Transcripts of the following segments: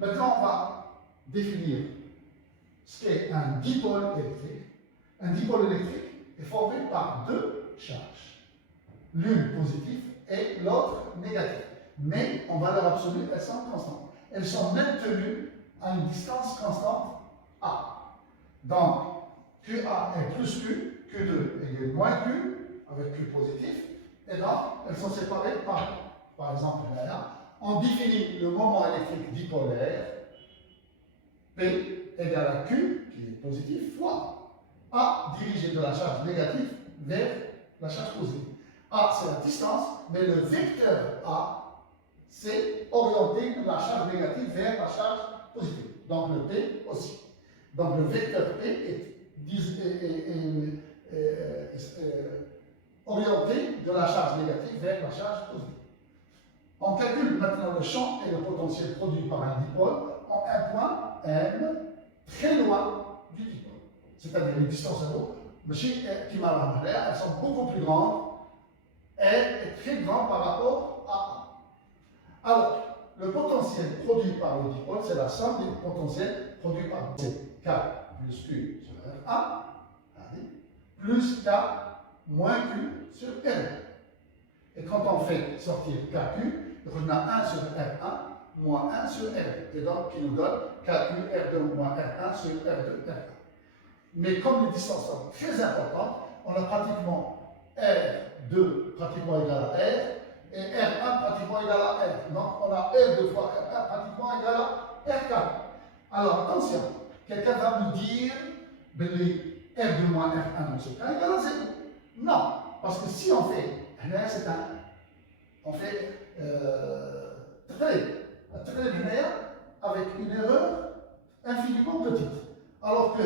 Maintenant, on va définir ce qu'est un dipôle électrique. Un dipôle électrique est formé par deux charges, l'une positive et l'autre négative. Mais en valeur absolue, elles sont constantes. Elles sont maintenues à une distance constante A. Donc, QA est plus Q, Q2 égale moins Q, avec Q positif, et donc elles sont séparées par exemple là, on définit le moment électrique dipolaire, P égale à Q, qui est positif, fois A dirigé de la charge négative vers la charge positive. A, c'est la distance, mais le vecteur A, c'est orienter la charge négative vers la charge positive. Donc le P aussi. Donc le vecteur P est orienté de la charge négative vers la charge positive. On calcule maintenant le champ et le potentiel produit par un dipôle en un point M très loin du dipôle. C'est-à-dire les distances zéro, mais qui elles sont beaucoup plus grandes. R est très grand par rapport à A. Alors, le potentiel produit par le dipôle, c'est la somme des potentiels produits par K plus Q sur R1, plus K moins Q sur R. Et quand on fait sortir KQ, on a 1 sur R1 moins 1 sur R2. Et donc, qui nous donne KQ R2 moins R1 sur R2 R1. Mais comme les distances sont très importantes, on a pratiquement R2 pratiquement égal à R et R1 pratiquement égal à R. Donc, on a R2 fois R1 pratiquement égal à R4. Alors, attention, quelqu'un va me dire R2 moins R1 dans ce cas égale à 0. Non, parce que si on fait هنا c'est on fait avec une erreur infiniment petite. Alors que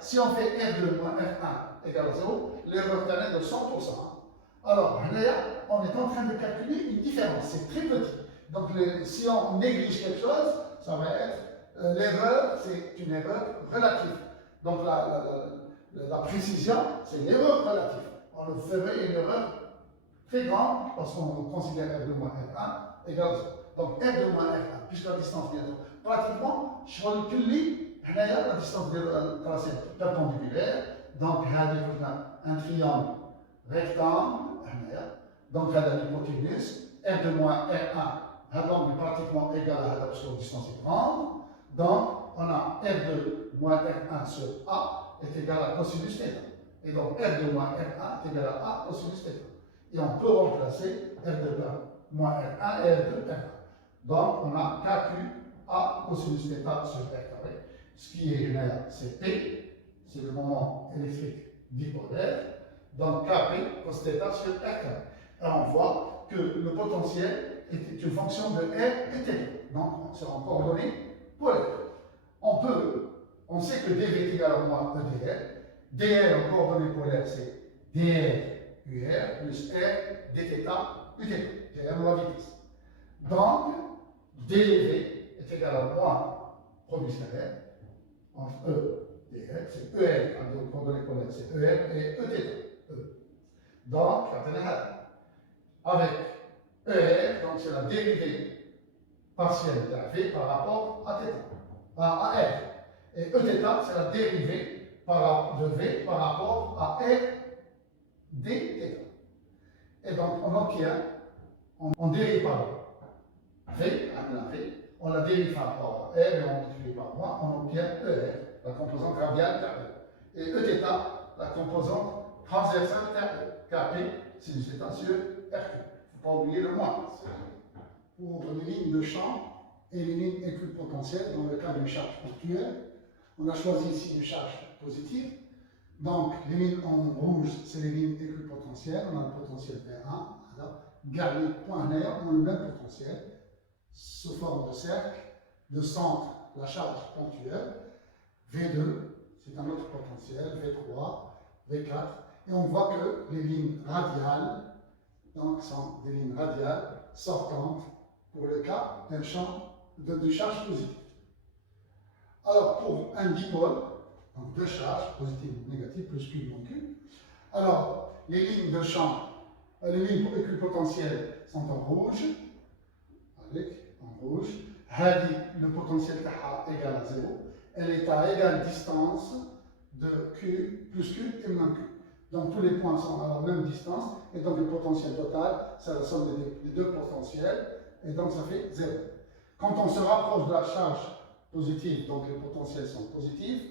si on fait R2 moins R1 égale à 0, l'erreur est de 100%. Alors on est en train de calculer une différence, c'est très petit. Donc si on néglige quelque chose, ça va être l'erreur, c'est une erreur relative. Donc la précision, c'est l'erreur relative. On le ferait une erreur très grande parce qu'on considère R2 moins R1 égale à 0. Donc R2 moins R1, puisque la distance vient de pratiquement, je vais le la distance tracée perpendiculaire. Donc, on a un triangle rectangle. Donc, l'hypoténuse, R2 moins R1, l'angle est pratiquement égal à la distance est grande. Donc, on a R2 moins R1 sur A est égal à cosinus θ. Et donc, R2 moins R1 est égal à A cosinus θ. Et on peut remplacer R2 moins R1 et R2 R1. Donc, on a KQ A cosinus θ sur R carré. Ce qui est là, c'est P, c'est le moment électrique dipolaire. Donc, KP cos θ sur R carré. Et on voit que le potentiel est une fonction de R et θ. Donc, c'est en coordonnées polaires. On sait que dV est égal à moins EdR. dR en coordonnées polaires, c'est dR UR plus R dθ Uθ. dr la vitesse. Donc, dV est égal à moins produit scalaire entre E et R. C'est ER, en coordonnées polaires, c'est ER et Eθ. Donc, avec ER, donc c'est la dérivée partielle de V par rapport à R. Et Eθ, c'est la dérivée de V par rapport à R dθ. Et donc, on obtient, on dérive par V, on la dérive par rapport à R et on multiplie par moins, on obtient ER, la composante radiale de E. Et Eθ, la composante transversale de E, Kp, sinus θ sur RQ. Il ne faut pas oublier le moins. Pour les lignes de champ et les lignes équipotentielles, dans le cas d'une charge portuaire, on a choisi ici une charge positive. Donc, les lignes en rouge, c'est les lignes équipotentielles. On a le potentiel V1. Alors, garder point néant ont le même potentiel, sous forme de cercle, de centre, la charge ponctuelle. V2, c'est un autre potentiel, V3, V4. Et on voit que les lignes radiales, donc, sont des lignes radiales sortantes pour le cas d'un champ de charge positive. Alors, pour un dipôle, donc deux charges, positive ou négative, plus Q moins Q. Alors, les lignes de champ, les lignes équipotentielles sont en rouge, avec en rouge. le potentiel égal à 0, elle est à égale distance de Q plus Q et moins Q. Donc tous les points sont à la même distance, et donc le potentiel total, c'est la somme des deux potentiels, et donc ça fait 0. Quand on se rapproche de la charge positive, donc les potentiels sont positifs,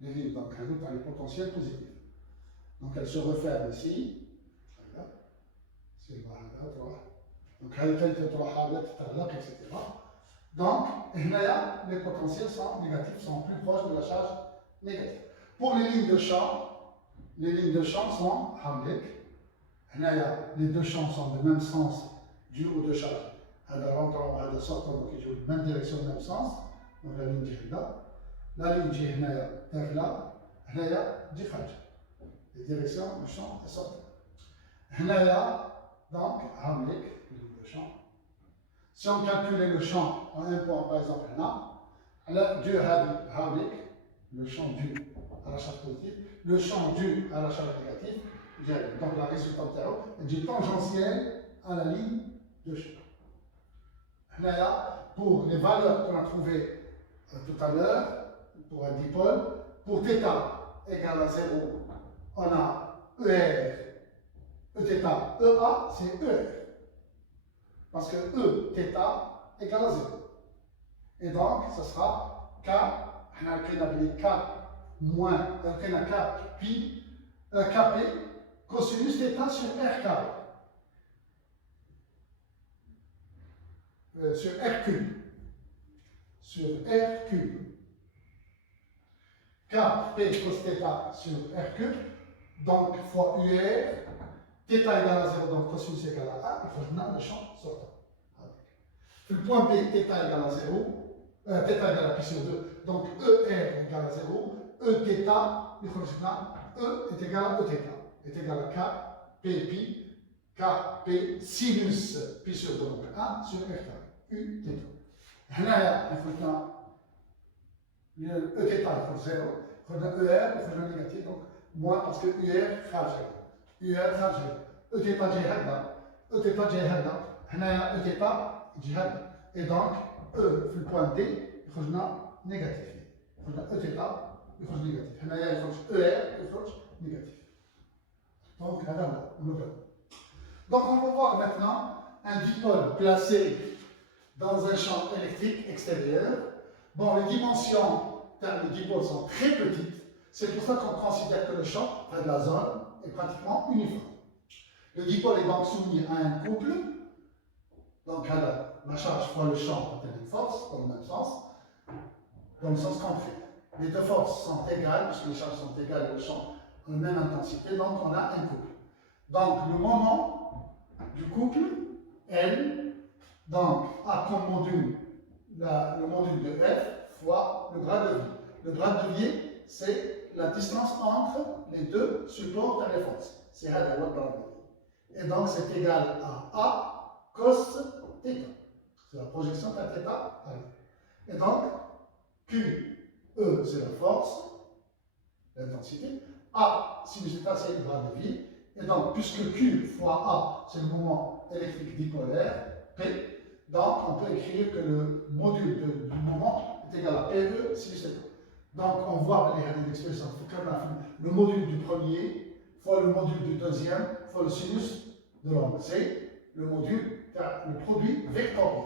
les lignes, donc les potentiels positifs. Donc elle se referme ici, c'est le donc etc. Donc, les potentiels sont négatifs, sont plus proches de la charge négative. Pour les lignes de champ sont harmoniques. Les deux champs sont du même sens du haut de charge. Rentrant à sortant, donc ils jouent la même direction, le même sens. Donc la ligne est là. La ligne est là. Les directions du champ est sortant. Donc, harmonique, le champ. Si on calcule le champ en un point, par exemple, là, du harmonique, le champ dû à la charge positive, le champ dû à la charge négative, donc la résultante est du tangentiel à la ligne de champ. Là, pour les valeurs qu'on a trouvées tout à l'heure, pour un dipôle, pour θ égale à 0, on a ER, Eθ, EA, c'est ER. Parce que Eθ égale à 0. Et donc, ce sera K, on a appelé K moins, K pi, Kp, cosinus θ sur R carré. Sur R cube. Sur R cube. Kp cos θ sur R cube. Donc, fois UR. θ égale à 0, donc cosinus égale à 1, il faut que je mette le champ sortant. Le point B, θ égale à 0, θ égale à pi sur 2, donc ER égale à 0, Eθ, il faut que je mette E est égal à Eθ, est égal à K, P pi, K, P, sinus pi sur 2, donc 1 sur R carré, U, θ. Là, il faut que je mette Eθ, il faut 0, il faut que ER, il faut que je négatif, donc moins parce que UR خارج. UR خارج. Eθ جاي هكذا. Eθ جاي هكذا. هنايا Eθ يجي هكذا. Et donc, E في البوان D يخرج لنا نيجاتيف. يخرج لنا Eθ يخرج نيجاتيف. هنايا يخرج ER يخرج نيجاتيف. Donc, هذا هو الموضوع. Donc, on va voir maintenant un dipôle placé dans un champ électrique extérieur. Bon, les dimensions des dipôles sont très petites. C'est pour ça qu'on considère que le champ de la zone est pratiquement uniforme. Le dipôle est donc soumis à un couple. Donc, la charge fois le champ est une force, dans le même sens, dans le sens contraire. Les deux forces sont égales, puisque les charges sont égales et le champ a la même intensité, donc on a un couple. Donc, le moment du couple, L, donc, a comme module le module de F fois le grade de vie. Le grade de vie, c'est la distance entre les deux supports de la force. C'est la grade de vie. Et donc, c'est égal à A cos θ. C'est la projection d'un θ. Et donc, Q, E, c'est la force, l'intensité. A, sinus θ, c'est le grade de vie. Et donc, puisque Q fois A, c'est le moment électrique dipolaire, P, donc on peut écrire que le module du moment est égal à PE sinus θ. Donc, on voit les expressions. Le module du premier fois le module du deuxième fois le sinus de l'angle. C'est le module, le produit vectoriel.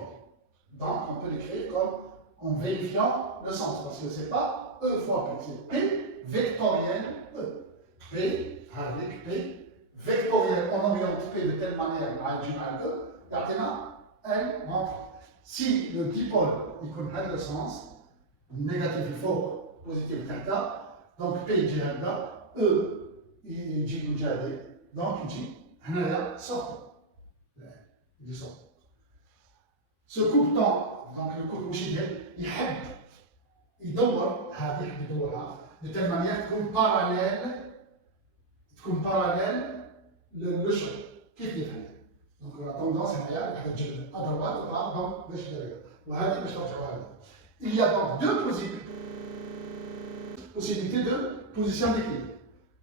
Donc, on peut l'écrire comme en vérifiant le sens. Parce que ce n'est pas E fois P, c'est P vectoriel E. P avec P vectoriel. On oriente P de telle manière à E. Maintenant, L rentre. Si le dipôle il connaît le sens, négatif il faut positif θ, donc P يجي هكذا, E يجي مجادي, donc يجي هنايا sortant. يجي sortant. Ce couple-temps, donc le couple واش يدير؟ يحب يدور هذه يحب يدورها de telle manière تكون parallèle le champ. كيف يدير هذا؟ donc la tendance هنايا واحد تجبد اضربات وطلع donc باش يدير وهذه باش ترجعوا هذا. Il y a donc deux possibilités de position d'équilibre.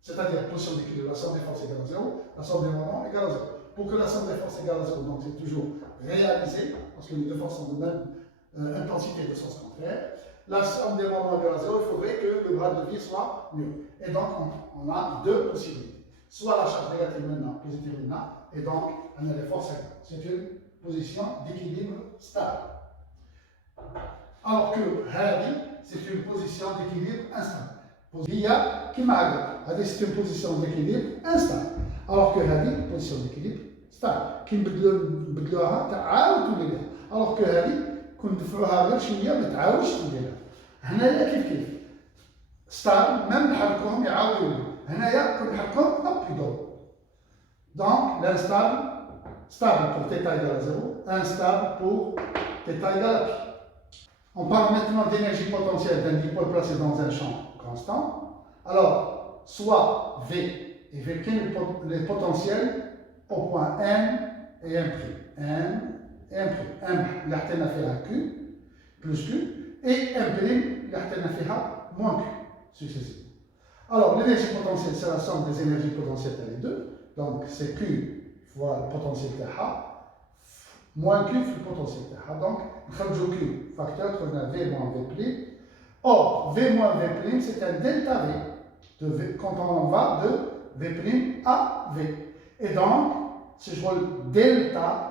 C'est-à-dire position d'équilibre, la somme des forces égale à 0, la somme des moments égale à 0. Pour que la somme des forces égale à 0, donc c'est toujours réalisé, parce que les deux forces sont de même intensité de sens contraire. La somme des moments égale à 0, il faudrait que le bras de levier soit nul. Et donc, on a deux possibilités. Soit la charge négative maintenant, positive maintenant, et donc, on a les forces égales. C'est une position d'équilibre stable. Alors que Hadi, c'est une position d'équilibre instable. Hiya, c'est une position d'équilibre instable. Alors que Hadi, position d'équilibre stable. Alors que Hadi, كندفعوها غير شويه ما تعاودش نديرها. هنايا كيف ستار ميم نحركوهم يعاودوا يولوا. هنايا كنحركوهم هوب يدوروا. دونك l'instable stable pour θ égale à 0, instable pour θ égale à pi. On parle maintenant d'énergie potentielle d'un dipôle placé dans un champ constant. Alors, soit V, et vérifier les potentiels au point M et M'. M et M'. M اللي حطينا فيها Q plus Q et M' اللي حطينا فيها moins Q successivement. Alors, l'énergie potentielle, c'est la somme des énergies potentielles les deux. Donc, c'est Q fois le potentiel TH moins Q fois le potentiel TH. Donc, nous Q facteur, on a V moins V'. Or, V moins V', c'est un delta V, quand on va de V' à V. Et donc, si je vois le delta,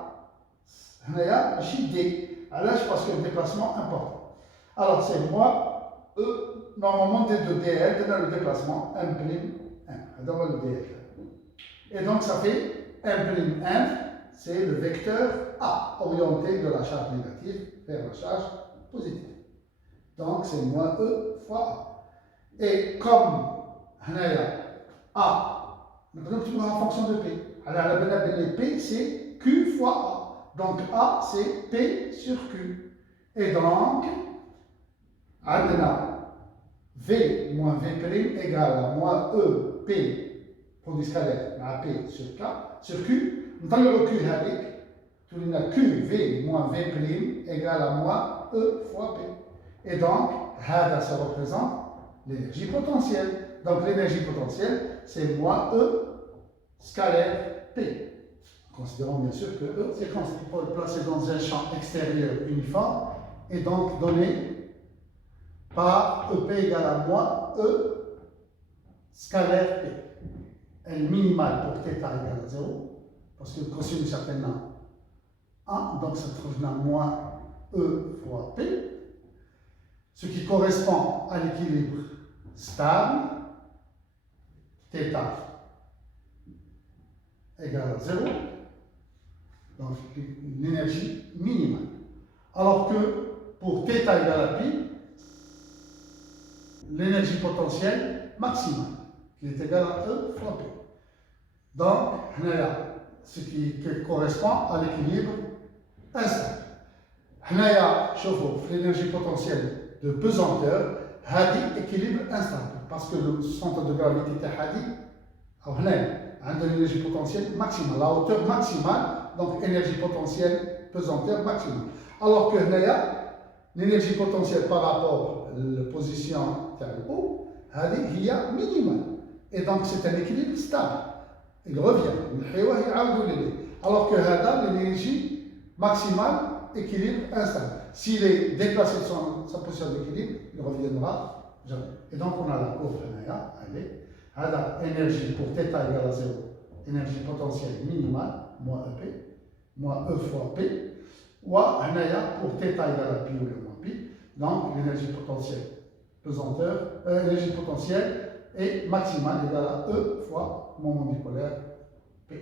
D. Alors, parce que le déplacement important. Alors, c'est moi, E, normalement, D de DL, donne le déplacement M', dans le DL. Et donc, ça fait M', c'est le vecteur A, orienté de la charge négative vers la charge positive. Donc, c'est moins E fois A. Et comme A, nous pouvons en fonction de P. Alors, la P, c'est Q fois A. Donc A, c'est P sur Q. Et donc, V moins V' égale à moins E P, produit scalaire, à P sur K, sur Q. Nous avons le Q avec, tout le monde Q, V moins V' égale à moins E fois P. Et donc, ça représente l'énergie potentielle. Donc l'énergie potentielle, c'est moins E scalaire P. Considérons bien sûr que E, c'est quand c'est dipôle placé dans un champ extérieur uniforme et donc donné par EP égale à moins E scalaire P. Elle minimale pour θ égale à 0, parce que le cosine est certainement 1, donc ça trouve dans moins E fois P, ce qui correspond à l'équilibre stable, θ égale à 0. Donc, l'énergie minimale. Alors que pour θ égale à pi, l'énergie potentielle maximale, qui est égale à E fois P. Donc, ce qui correspond à l'équilibre instable. L'énergie potentielle de pesanteur, c'est équilibre instable, parce que le centre de gravité est l'énergie potentielle maximale, la hauteur maximale. Donc, énergie potentielle pesanteur maximum. Alors que l'énergie potentielle par rapport à la position de haut, elle est minimale. Et donc, c'est un équilibre stable. Il revient. Alors que l'énergie maximale, équilibre instable. S'il est déplacé de sa position d'équilibre, il ne reviendra jamais. Et donc, on a la courbe énergie pour θ égale à 0, énergie potentielle minimale, moins EP, moins E fois P, ou pour θ égale à pi ou moins pi, donc l'énergie potentielle pesanteur, l'énergie potentielle est maximale égale à E fois moment bipolaire P.